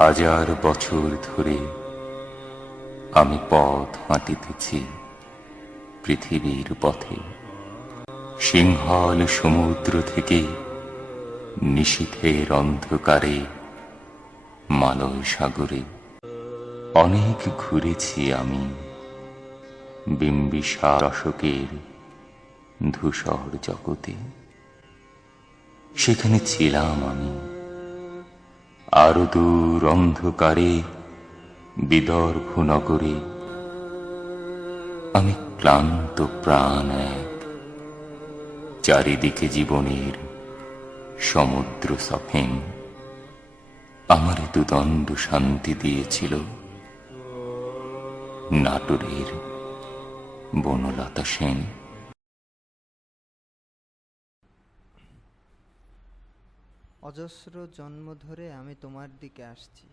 হাজার বছর ধরে আমি পথ হাঁটিতেছি পৃথিবীর পথে। সিংহল সমুদ্র থেকে নিশীথের অন্ধকারে মালয় সাগরে অনেক ঘুরেছি আমি। বিম্বিসার অশোকের ধূসর জগতে সেখানে ছিলাম আমি। আরো দূর অন্ধকারে বিদর্ভ নগরে আমি ক্লান্ত প্রাণ এক। চারিদিকে জীবনের সমুদ্র সফেন আমার দুদণ্ড শান্তি দিয়েছিল নাটোরের বনলতা সেন। অজস্র জন্ম ধরে আমি তোমার দিকে আসছি,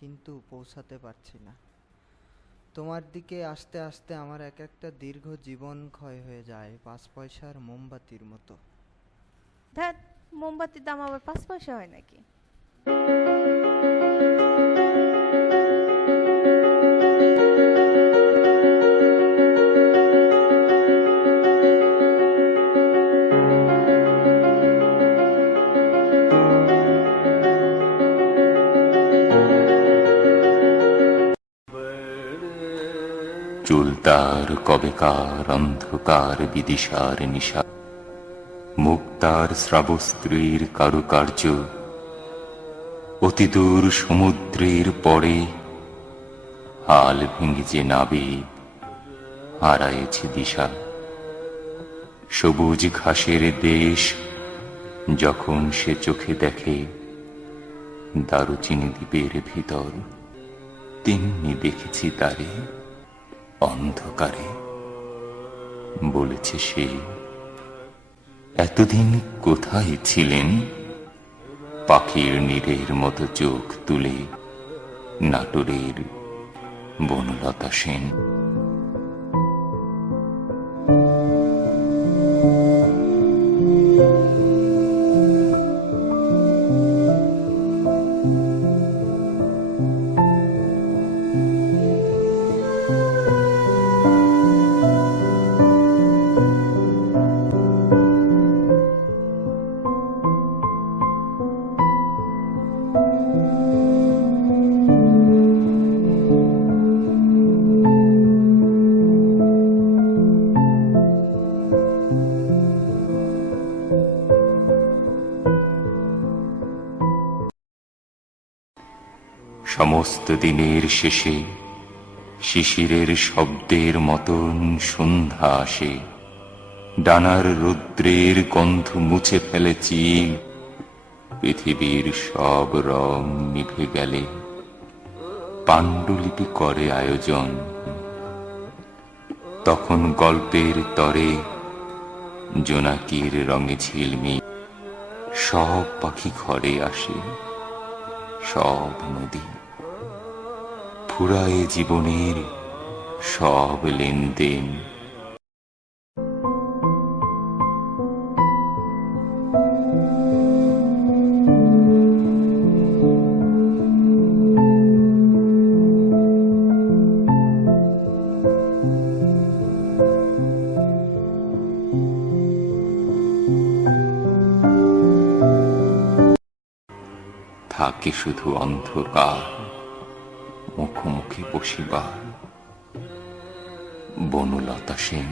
কিন্তু পৌঁছাতে পারছি না। তোমার দিকে আসতে আসতে আমার এক একটা দীর্ঘ জীবন ক্ষয় হয়ে যায় ৫ পয়সার মোমবাতির মতো। ধ্যাত, মোমবাতির দাম আবার ৫ পয়সা হয় নাকি? চুল তার কবেকার অন্ধকার বিদিশার নিশা, মুক্তার শ্রাবস্ত্রীর কারুকার্য, অতিদূর সমুদ্রের পরে হাল ভেঙে যে নাবিক হারায়েছে দিশা। সবুজ ঘাসের দেশ যখন সে চোখে দেখে দারুচিনি দ্বীপের ভিতর, তেমনি দেখেছি তারে অন্ধকারে। বলেছে সে, এতদিন কোথায় ছিলেন? পাখির নীড়ের মতো চোখ তুলে নাটোরের বনলতা সেন। সমস্ত দিনের শেষে শিশিরের শব্দের মতন সন্ধ্যা আসে। ডানার রৌদ্রের গন্ধ মুছে ফেলেছি, পৃথিবীর সব রং নিভে গেলে পাণ্ডুলিপি করে আয়োজন। তখন গল্পের তরে জোনাকির রঙে ঝিলমিল, সব পাখি ঘরে আসে, সব নদী ফুরায় জীবনের সব লেনদেন। থাকে শুধু অন্ধকার, মুখোমুখি বসিবার বনলতা সেন।